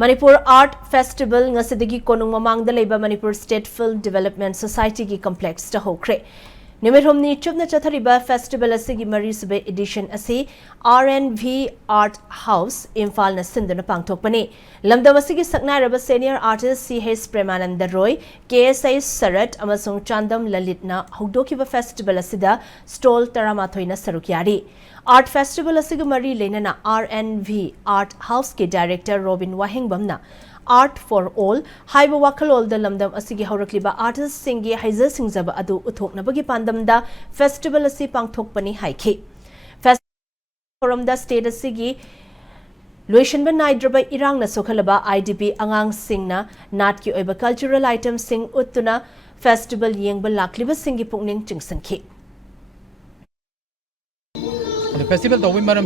Manipur Art Festival Ngasidagi konung mamangda leiba Manipur State Film Development Society ki complex ta Houkhre. Nimithomni chupna chathariba festival asigi mari sube edition asi RNV Art House Imphal na sindana pangthokpani. Lamdam asigi saknairaba senior artist CH Premananda Roy, KSI Sarat amasung Chandam Lalit na haudokiba festival asida stall taramathoi na sarukyari. Art Festival asigi mari lenana RNV Art House ke director Robin Wahingbamna Art for All haiba wakhalol da lamdam asigi haurakliba artist singi haiza singjaba adu uthoknabagi pandamda festival asi pangthokpani haikhi. Festival forum da state asigi Luishanba naidraba irang na sokhalaba IDP angang singna nat ki oiba cultural items sing uttuna festival yengba lakliba singi pukning chingsankhi. The festival the women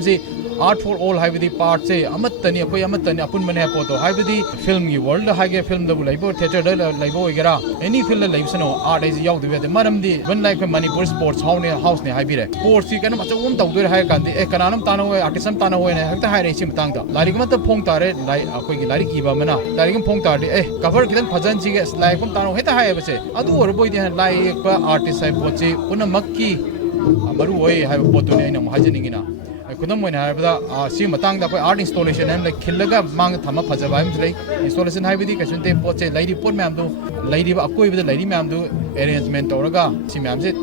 Art for All Haibidi part say Amatani Apun Mane Poto Haibidi film you world Hage film the Labo theatre Labo Igara any film lives no art is yaw the Madam the when like Manipur sports house ne Haibire sports you can much won't do Hakan the Ekanam Tano artisan Tano and have the high sim tanga Larigmata Pongtare like Lariki Bamana Larigam Pongtare cover Kidan Pazanchi like Tano Heta Hai say Adu or boy like artist I poche Unamaki Amaru have Potone and Hajaningina. I couldn't win however, see Matang the art installation and like Killaga Mang Tama Pazavim like installation high with the Kashunte Poche, Lady Port Mamdu, Lady Akui with the Lady Mamdu, arrangement Oraga, Simamzit,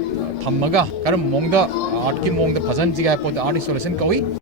Tamaga, Karam Monga, Art Kim Mong the Pazanjiga put the art installation going.